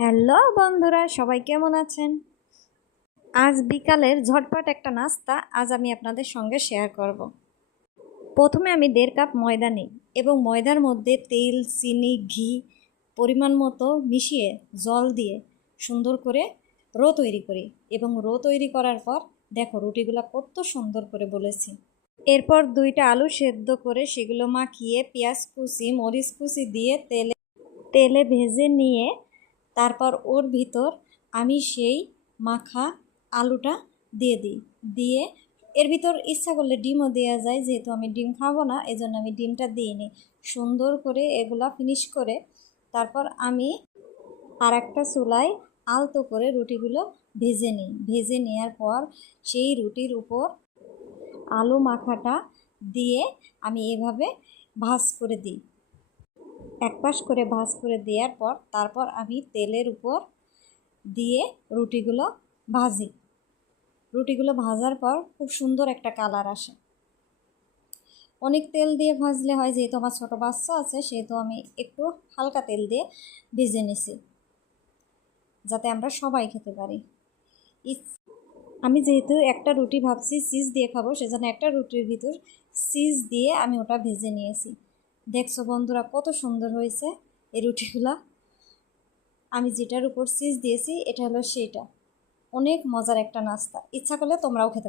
Hello বন্ধুরা, সবাই কেমন আছেন? আজ বিকালের ঝটপট একটা নাস্তা আজ আমি আপনাদের সঙ্গে শেয়ার করব। প্রথমে আমি 1.5 কাপ ময়দা নিই এবং ময়দার মধ্যে তেল, চিনি, ঘি পরিমাণ মতো মিশিয়ে জল দিয়ে সুন্দর করে রো তৈরি করি এবং রো তৈরি করার পর দেখো রুটিগুলো কত সুন্দর করে বলেছি। এরপর 2টা আলু সেদ্ধ করে সেগুলো মাখিয়ে পেঁয়াজ কুচি, মরিচ কুচি দিয়ে তেলে ভেজে নিয়ে তারপর ওর ভিতর আমি সেই মাখা আলুটা দিয়ে দিই। দিয়ে এর ভিতর ইচ্ছা করলে ডিমও দেওয়া যায়, যেহেতু আমি ডিম খাবো না এজন্য আমি ডিমটা দিইনি। সুন্দর করে এগুলা ফিনিশ করে তারপর আমি আর একটা চুলায় আলতো করে রুটিগুলো ভেজে নিই। ভেজে নেওয়ার পর সেই রুটির উপর আলু মাখাটা দিয়ে আমি এভাবে ভাঁজ করে দিই। এক পাশ করে ভাঁজ করে দেওয়ার পর তারপর আমি তেলের উপর দিয়ে রুটিগুলো ভাজি। রুটিগুলো ভাজার পর খুব সুন্দর একটা কালার আসে। অনেক তেল দিয়ে ভাজলে হয়, যেহেতু আমার ছোটো বাচ্চা আছে সেহেতু আমি একটু হালকা তেল দিয়ে ভেজে নিছি, যাতে আমরা সবাই খেতে পারি। আমি যেহেতু একটা রুটি ভাবছি চিজ দিয়ে খাবো, সেজন্য একটা রুটির ভিতর চিজ দিয়ে আমি ওটা ভেজে নিয়েছি। দেখছো বন্ধুরা কত সুন্দর হয়েছে এই রুটিগুলা। আমি যেটার উপর চিজ দিয়েছি এটা হলো সেইটা। অনেক মজার একটা নাস্তা, ইচ্ছা করলে তোমরাও খেতে পারো।